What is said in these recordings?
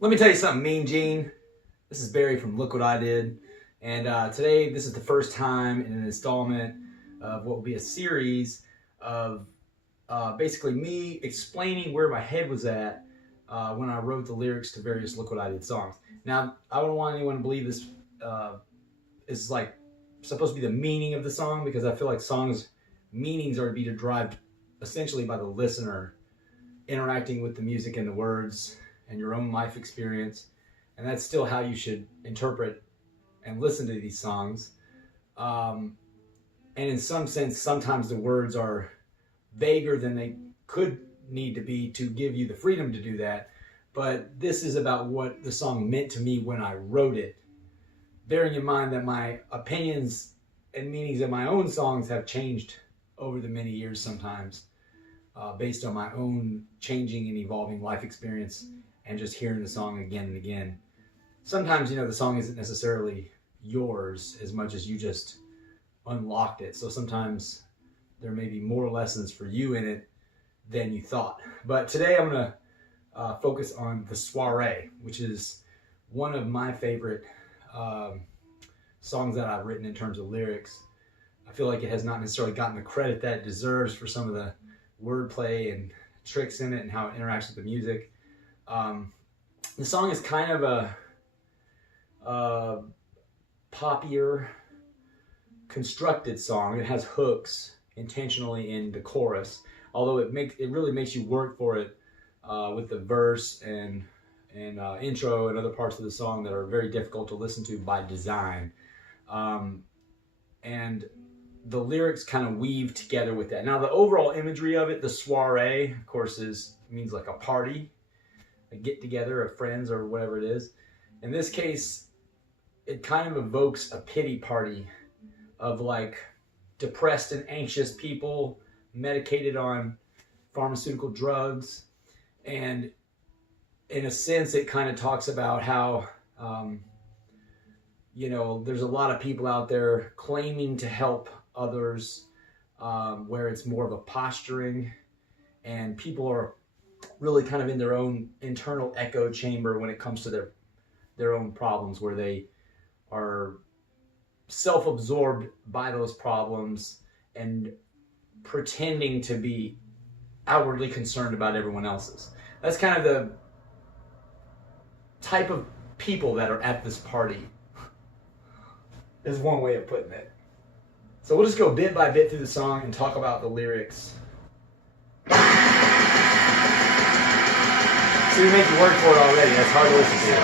Let me tell you something, Mean Gene. This is Barry from Look What I Did. And today, this is the first time in an installment of what will be a series of basically me explaining where my head was at when I wrote the lyrics to various Look What I Did songs. Now, I don't want anyone to believe this is like supposed to be the meaning of the song, because I feel like songs' meanings are to be derived essentially by the listener interacting with the music and the words and your own life experience, and that's still how you should interpret and listen to these songs. And in some sense, sometimes the words are vaguer than they could need to be to give you the freedom to do that. But this is about what the song meant to me when I wrote it, bearing in mind that my opinions and meanings of my own songs have changed over the many years sometimes, based on my own changing and evolving life experience and just hearing the song again and again. Sometimes, the song isn't necessarily yours as much as you just unlocked it. So sometimes there may be more lessons for you in it than you thought. But today I'm going to focus on the Soiree, which is one of my favorite songs that I've written in terms of lyrics. I feel like it has not necessarily gotten the credit that it deserves for some of the wordplay and tricks in it and how it interacts with the music. The song is kind of a poppier, constructed song. It has hooks intentionally in the chorus, although it really makes you work for it with the verse and intro and other parts of the song that are very difficult to listen to by design. And the lyrics kind of weave together with that. Now, the overall imagery of it, the soiree, of course, means like a party, a get together of friends or whatever it is. In this case, it kind of evokes a pity party of like depressed and anxious people medicated on pharmaceutical drugs. And in a sense, it kind of talks about how, there's a lot of people out there claiming to help others, where it's more of a posturing, and people are really kind of in their own internal echo chamber when it comes to their own problems, where they are self-absorbed by those problems and pretending to be outwardly concerned about everyone else's. That's kind of the type of people that are at this party, is one way of putting it. So we'll just go bit by bit through the song and talk about the lyrics. So we make you work for it already. That's hard to listen to.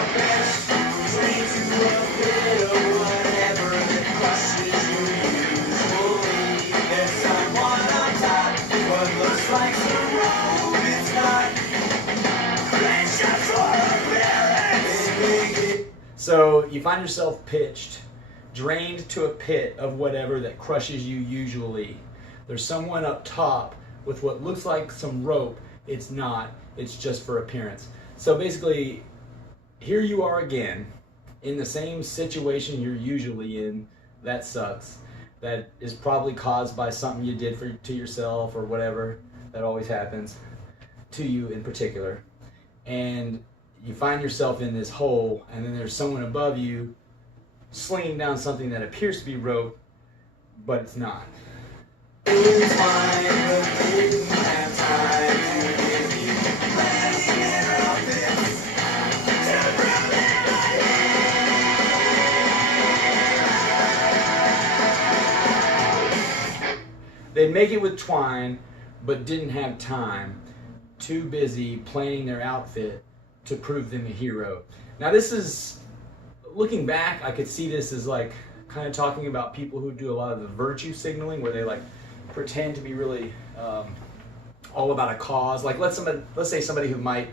So you find yourself pitched, drained to a pit of whatever that crushes you usually. There's someone up top with what looks like some rope. It's not. It's just for appearance. So basically, here you are again in the same situation you're usually in. That sucks. That is probably caused by something you did to yourself or whatever. That always happens to you in particular. And you find yourself in this hole, and then there's someone above you slinging down something that appears to be rope, but it's not. They'd make it with twine, but didn't have time. Too busy planning their outfit to prove them a hero. Now, this is, looking back, I could see this as like kind of talking about people who do a lot of the virtue signaling, where they like pretend to be really all about a cause. Like let's say somebody who might,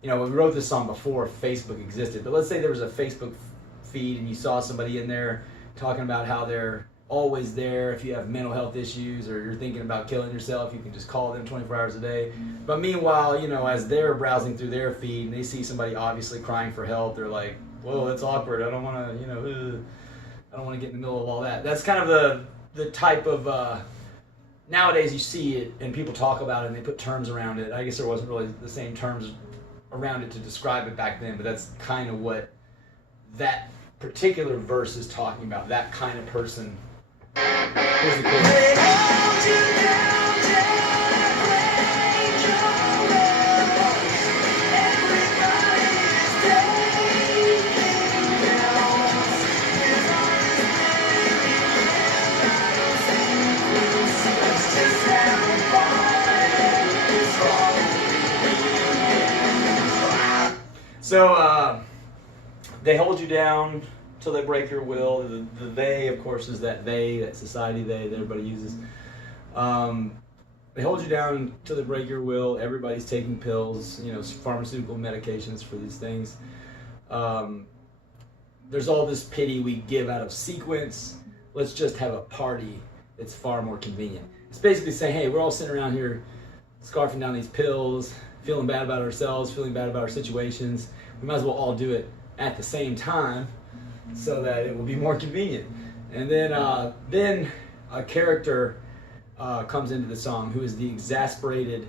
we wrote this song before Facebook existed, but let's say there was a Facebook feed and you saw somebody in there talking about how they're always there if you have mental health issues or you're thinking about killing yourself. You can just call them 24 hours a day. But meanwhile, as they're browsing through their feed and they see somebody obviously crying for help, they're like, whoa, that's awkward. I don't want to, I don't want to get in the middle of all that. That's kind of the type of nowadays you see it and people talk about it and they put terms around it. I guess there wasn't really the same terms around it to describe it back then, but that's kind of what that particular verse is talking about, that kind of person. Here's the chorus. So they hold you down till they break your will. The they, of course, is that they, that society they that everybody uses. They hold you down till they break your will. Everybody's taking pills, you know, pharmaceutical medications for these things. There's all this pity we give out of sequence. Let's just have a party. It's far more convenient. It's basically saying, hey, we're all sitting around here scarfing down these pills, feeling bad about ourselves, feeling bad about our situations. We might as well all do it at the same time so that it will be more convenient. And then a character comes into the song who is the exasperated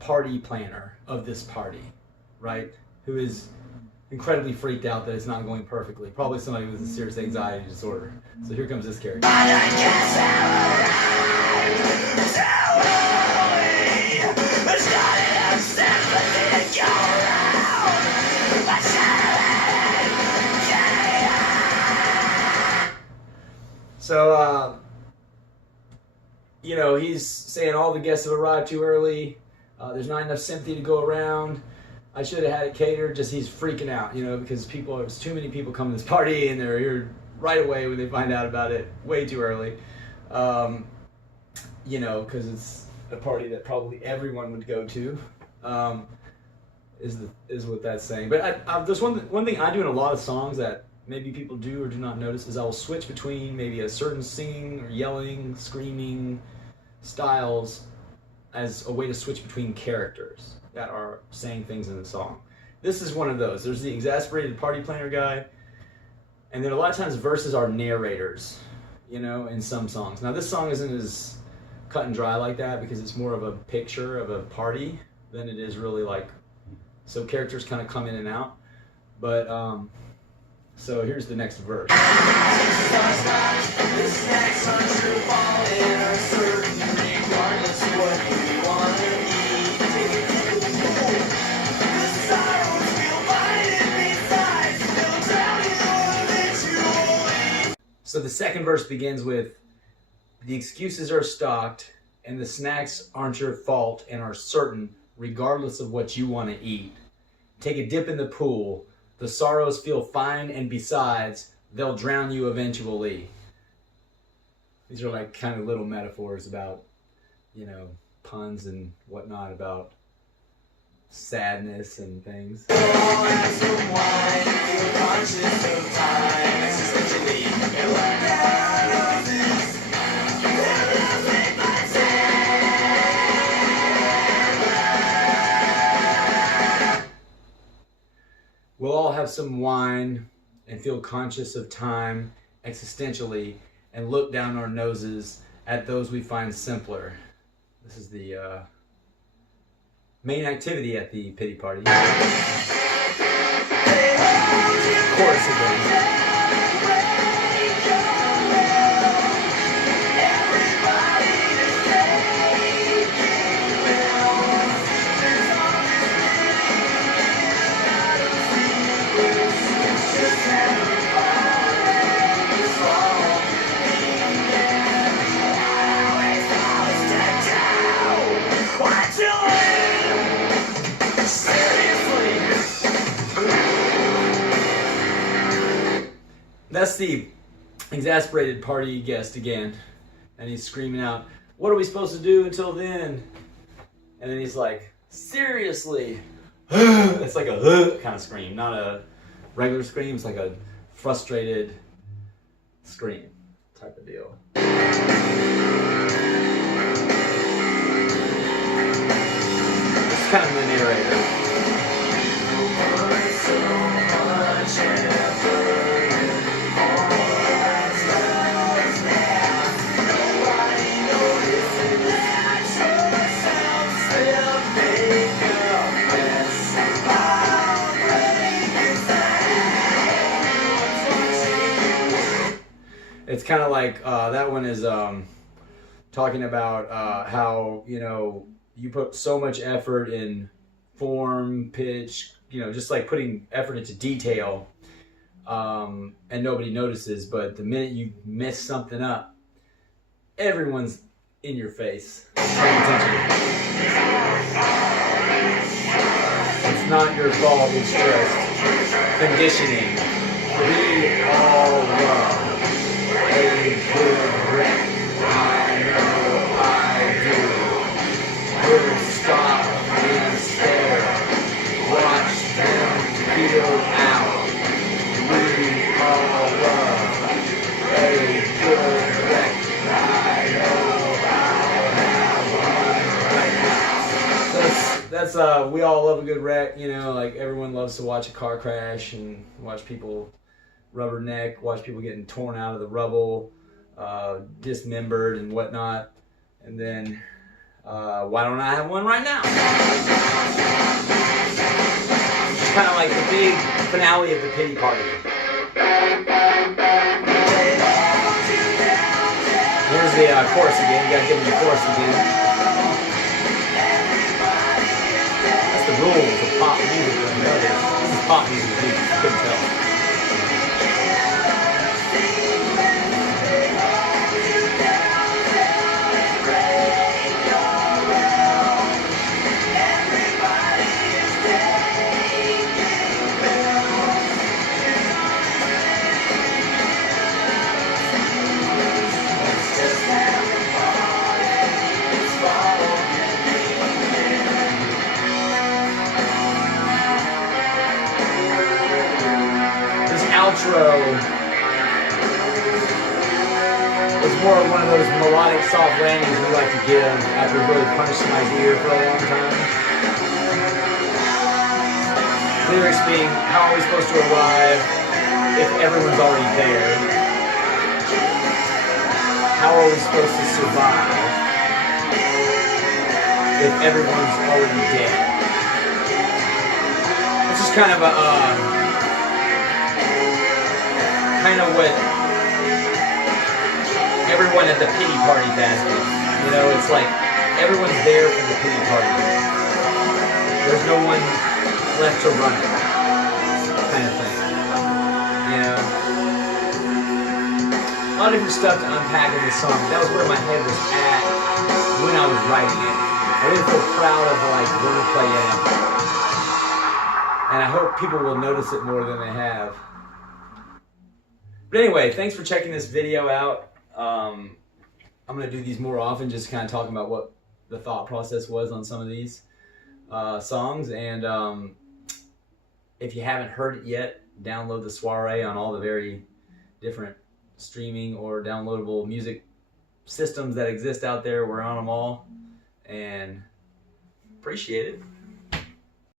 party planner of this party, right? Who is incredibly freaked out that it's not going perfectly. Probably somebody with a serious anxiety disorder. So here comes this character. So, you know, he's saying all the guests have arrived too early. There's not enough sympathy to go around. I should have had it catered. Just he's freaking out, you know, because there's too many people coming to this party and they're here right away when they find out about it way too early. You know, because it's a party that probably everyone would go to. Is what that's saying. But there's one thing I do in a lot of songs that maybe people do or do not notice is I will switch between maybe a certain singing or yelling, screaming styles as a way to switch between characters that are saying things in the song. This is one of those. There's the exasperated party planner guy, and then a lot of times verses are narrators, you know, in some songs. Now this song isn't as cut and dry like that because it's more of a picture of a party than it is really like, so characters kind of come in and out. But so here's the next verse. So the second verse begins with, the excuses are stocked and the snacks aren't your fault and are certain regardless of what you want to eat. Take a dip in the pool. The sorrows feel fine, and besides, they'll drown you eventually. These are like kind of little metaphors about, you know, puns and whatnot about sadness and things. We'll all have some wine and feel conscious of time existentially and look down our noses at those we find simpler. This is the main activity at the pity party. Chorus again. That's the exasperated party guest again, and he's screaming out, what are we supposed to do until then? And then he's like, seriously? It's like a kind of scream, not a regular scream. It's like a frustrated scream type of deal. It's kind of the narrator. it's kind of like that one is talking about how, you know, you put so much effort in form, pitch, you know, just like putting effort into detail, and nobody notices. But the minute you mess something up, everyone's in your face paying attention. It's not your fault, it's just conditioning. We all love a good wreck. I know I do. We'll stop and stare. Watch them feel out. We all love a good wreck. I know I have one right now. That's we all love a good wreck, you know, like everyone loves to watch a car crash and watch people rubberneck, watch people getting torn out of the rubble, dismembered and whatnot. And then, why don't I have one right now? It's kind of like the big finale of the pity party. Here's the chorus again. You gotta give me the chorus again. That's the rules of pop music. You know this is pop music. You couldn't tell. Outro was more of one of those melodic soft landings we like to give after really punishing my ear for a long time. Lyrics being, how are we supposed to arrive if everyone's already there? How are we supposed to survive if everyone's already dead? It's just kind of a kind of what everyone at the pity party asking. You know, it's like everyone's there for the pity party. There's no one left to run it, kind of thing. You know, a lot of different stuff to unpack in this song. That was where my head was at when I was writing it. I really feel proud of like wordplay in it, and I hope people will notice it more than they have. But anyway, thanks for checking this video out. I'm going to do these more often, just kind of talking about what the thought process was on some of these songs. And if you haven't heard it yet, download the Soiree on all the very different streaming or downloadable music systems that exist out there. We're on them all, and appreciate it.